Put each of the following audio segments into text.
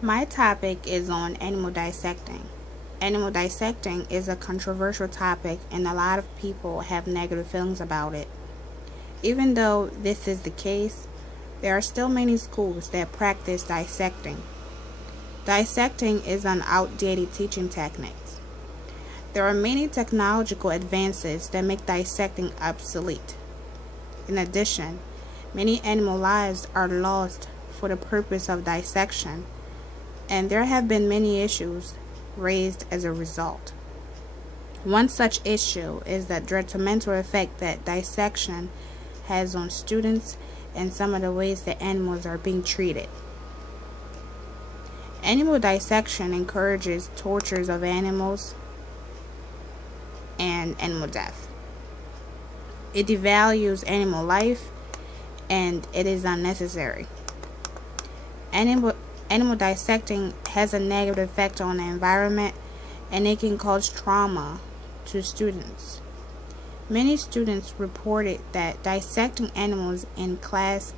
My topic is on animal dissecting. Animal dissecting is a controversial topic, and a lot of people have negative feelings about it. Even though this is the case, there are still many schools that practice dissecting. Dissecting is an outdated teaching technique. There are many technological advances that make dissecting obsolete. In addition, many animal lives are lost for the purpose of dissection, and there have been many issues raised as a result. One such issue is the detrimental effect that dissection has on students and some of the ways that animals are being treated. Animal dissection encourages tortures of animals and animal death. It devalues animal life, and it is unnecessary. Animal dissecting has a negative effect on the environment, and it can cause trauma to students. Many students reported that dissecting animals in class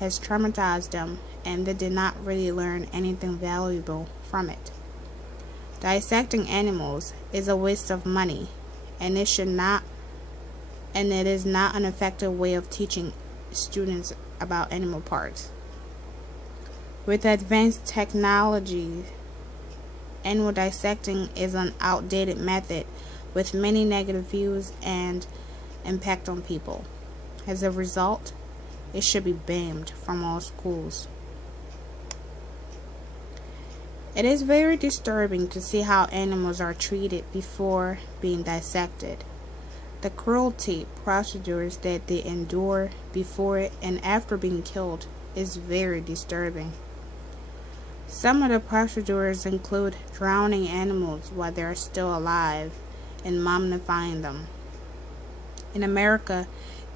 has traumatized them, and they did not really learn anything valuable from it. Dissecting animals is a waste of money, and it is not an effective way of teaching students about animal parts. With advanced technology, animal dissecting is an outdated method with many negative views and impact on people. As a result, it should be banned from all schools. It is very disturbing to see how animals are treated before being dissected. The cruelty procedures that they endure before and after being killed is very disturbing. Some of the procedures include drowning animals while they are still alive and mummifying them. In America,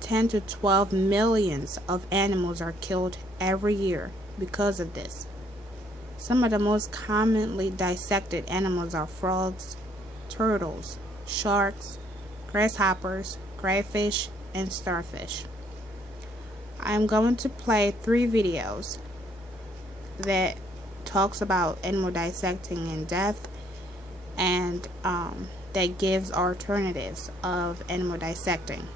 10 to 12 millions of animals are killed every year because of this. Some of the most commonly dissected animals are frogs, turtles, sharks, grasshoppers, crayfish, and starfish. I am going to play 3 videos that talks about animal dissecting and death, and that gives alternatives of animal dissecting.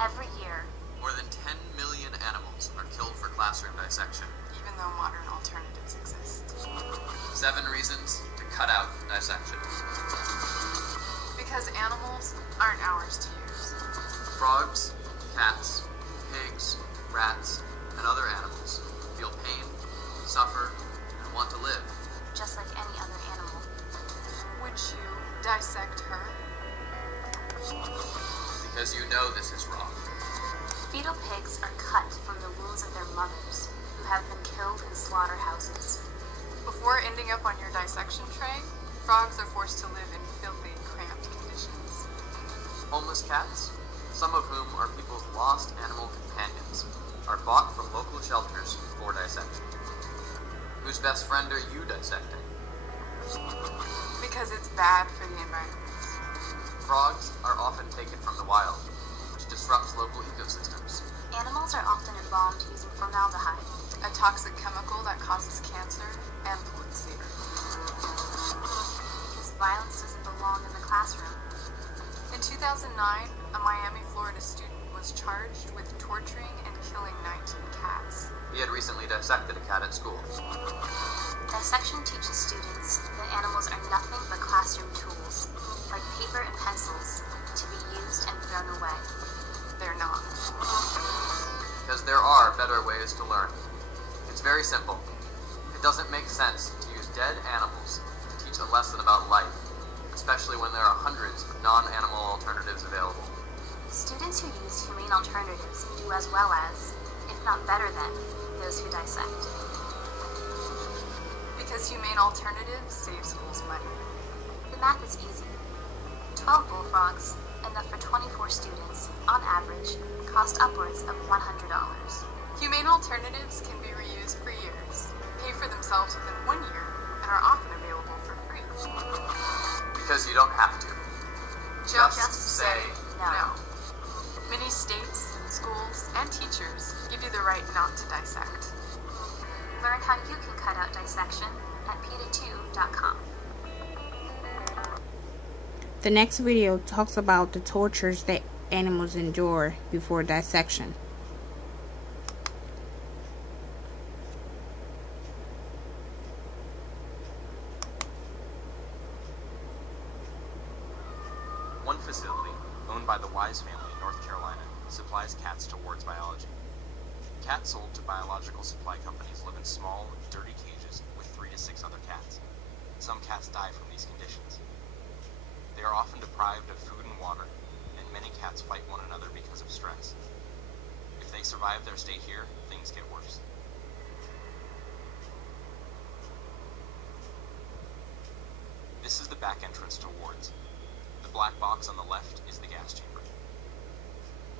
Every year, more than 10 million animals are killed for classroom dissection, even though modern alternatives exist. 7 reasons to cut out dissection. Because animals aren't ours to use. Frogs, cats, pigs, rats, and other animals feel pain, suffer, and want to live. Just like any other animal. Would you dissect her? Because you know this is wrong. Fetal pigs are cut from the wombs of their mothers, who have been killed in slaughterhouses. Before ending up on your dissection tray, frogs are forced to live in filthy, cramped conditions. Homeless cats, some of whom are people's lost animal companions, are bought from local shelters for dissection. Whose best friend are you dissecting? Because it's bad for the environment. Frogs are often taken from the wild, which disrupts local ecosystems. Animals are often embalmed using formaldehyde, a toxic chemical that causes cancer and pollutes the earth. Because violence doesn't belong in the classroom. In 2009, a Miami, Florida student was charged with torturing and killing 19 cats. He had recently dissected a cat at school. Dissection teaches students that animals are nothing but classroom tools, like paper and pencils, to be used and thrown away. They're not. Because there are better ways to learn. It's very simple. It doesn't make sense to use dead animals to teach a lesson about life, especially when there are hundreds of non-animal alternatives available. Students who use humane alternatives do as well as, if not better than, those who dissect. Because humane alternatives save schools money. The math is easy. 12 bullfrogs, enough for 24 students, on average, cost upwards of $100. Humane alternatives can be reused for years, pay for themselves within 1 year, and are often available for free. Because you don't have to. Just say no. Many states, schools, and teachers give you the right not to dissect. Learn how you can cut out dissection at PETA2.com. The next video talks about the tortures that animals endure before dissection. One facility, owned by the Wise family in North Carolina, supplies cats to Ward's Biology. Cats sold to biological supply companies live in small, dirty cages with 3 to 6 other cats. Some cats die from these conditions. They are often deprived of food and water, and many cats fight one another because of stress. If they survive their stay here, things get worse. This is the back entrance to Ward's. The black box on the left is the gas chamber.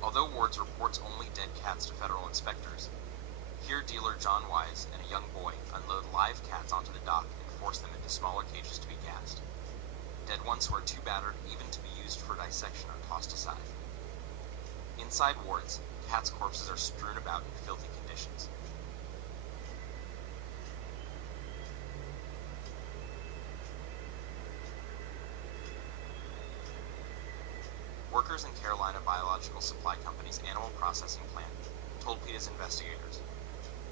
Although Ward's reports only dead cats to federal inspectors, here dealer John Wise and a young boy unload live cats onto the dock and force them into smaller cages to be gassed. Dead ones who are too battered even to be used for dissection are tossed aside. Inside Ward's, cats' corpses are strewn about in filthy conditions. Workers in Carolina Biological Supply Company's animal processing plant told PETA's investigators,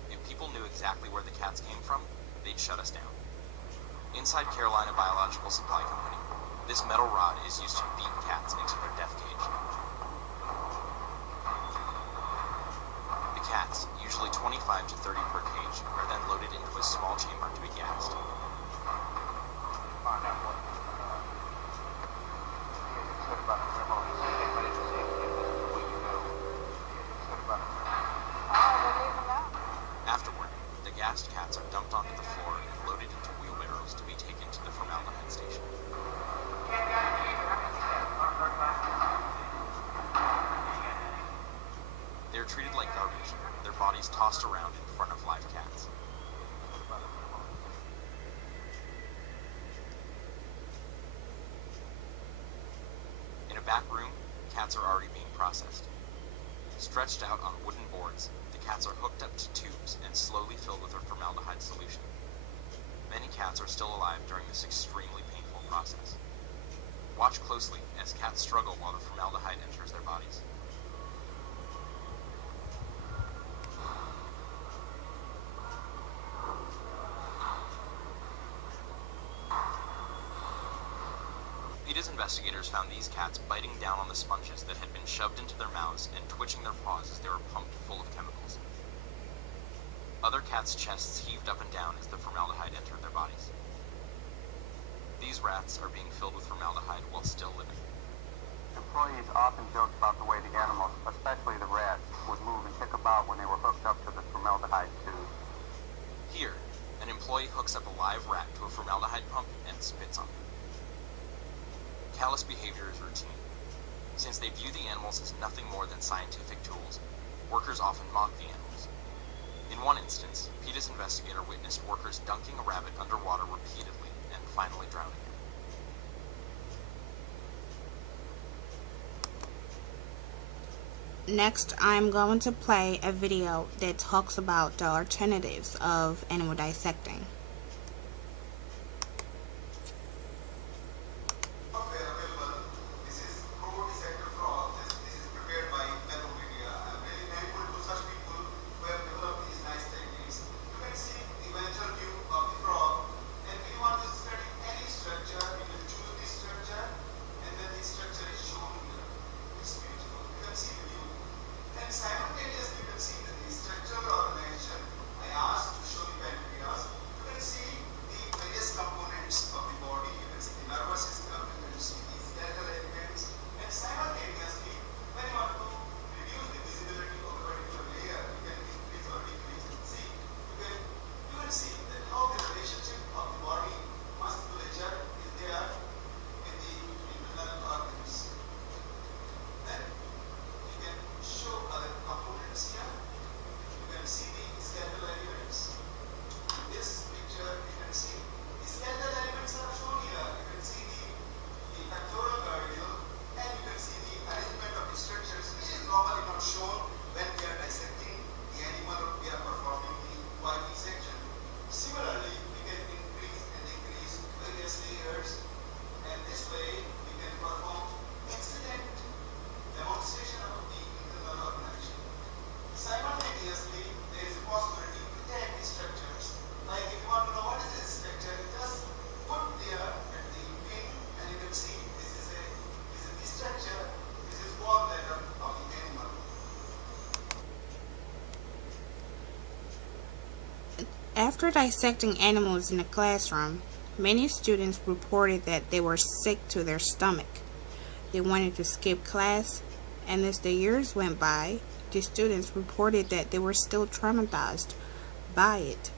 if people knew exactly where the cats came from, they'd shut us down. Inside Carolina Biological Supply Company, this metal rod is used to beat cats into their death cage. The cats, usually 25 to 30 per cage, are then loaded into a small chamber to be gassed. Afterward, the gassed cats are dumped onto the floor and loaded into wheelbarrows to be taken to the formaldehyde station. They are treated like garbage, their bodies tossed around in front of live cats. In a back room, cats are already being processed. Stretched out on wooden boards, the cats are hooked up to tubes and slowly filled with a formaldehyde solution. Many cats are still alive during this extremely painful process. Watch closely as cats struggle while the formaldehyde enters their bodies. PETA's investigators found these cats biting down on the sponges that had been shoved into their mouths and twitching their paws as they were pumped full of chemicals. Other cats' chests heaved up and down as the formaldehyde entered their bodies. These rats are being filled with formaldehyde while still living. Employees often joke about the way the animals, especially the rats, would move and kick about when they were hooked up to the formaldehyde tube. Here, an employee hooks up a live rat to a formaldehyde pump and spits on it. Callous behavior is routine. Since they view the animals as nothing more than scientific tools, workers often mock the animals. In one instance, PETA's investigator witnessed workers dunking a rabbit underwater repeatedly and finally drowning him. Next, I'm going to play a video that talks about the alternatives of animal dissecting. Simultaneously, you can see that the structural organization I asked to show you pancreas. You After dissecting animals in the classroom, many students reported that they were sick to their stomach. They wanted to skip class, and as the years went by, the students reported that they were still traumatized by it.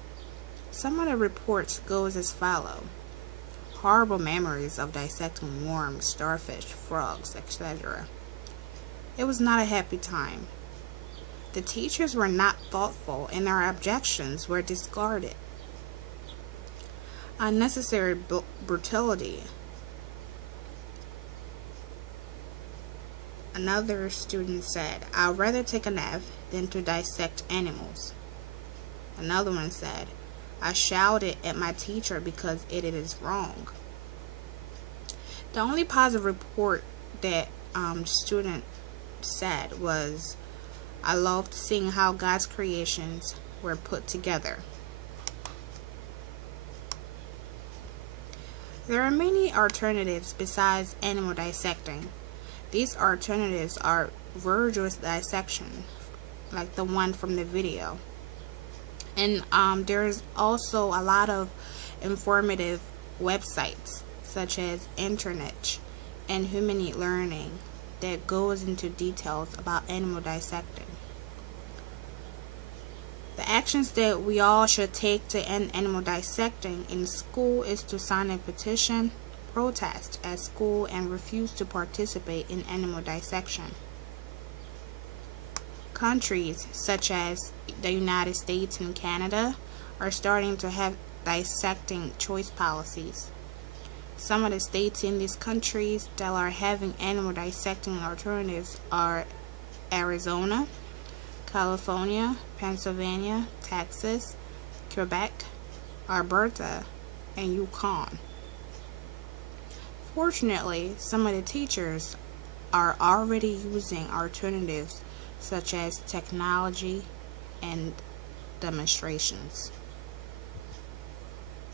Some of the reports goes as follow: horrible memories of dissecting worms, starfish, frogs, etc. It was not a happy time. The teachers were not thoughtful and their objections were discarded. Unnecessary brutality. Another student said, "I'd rather take a nap than to dissect animals." Another one said, "I shouted at my teacher because it is wrong." The only positive report that student said was, "I loved seeing how God's creations were put together." There are many alternatives besides animal dissecting. These alternatives are virtuous dissection, like the one from the video. And there's also a lot of informative websites, such as Internet and Humanity Learning, that goes into details about animal dissecting. The actions that we all should take to end animal dissecting in school is to sign a petition, protest at school, and refuse to participate in animal dissection. Countries such as the United States and Canada are starting to have dissecting choice policies. Some of the states in these countries that are having animal dissecting alternatives are Arizona, California, Pennsylvania, Texas, Quebec, Alberta, and Yukon. Fortunately, some of the teachers are already using alternatives such as technology and demonstrations.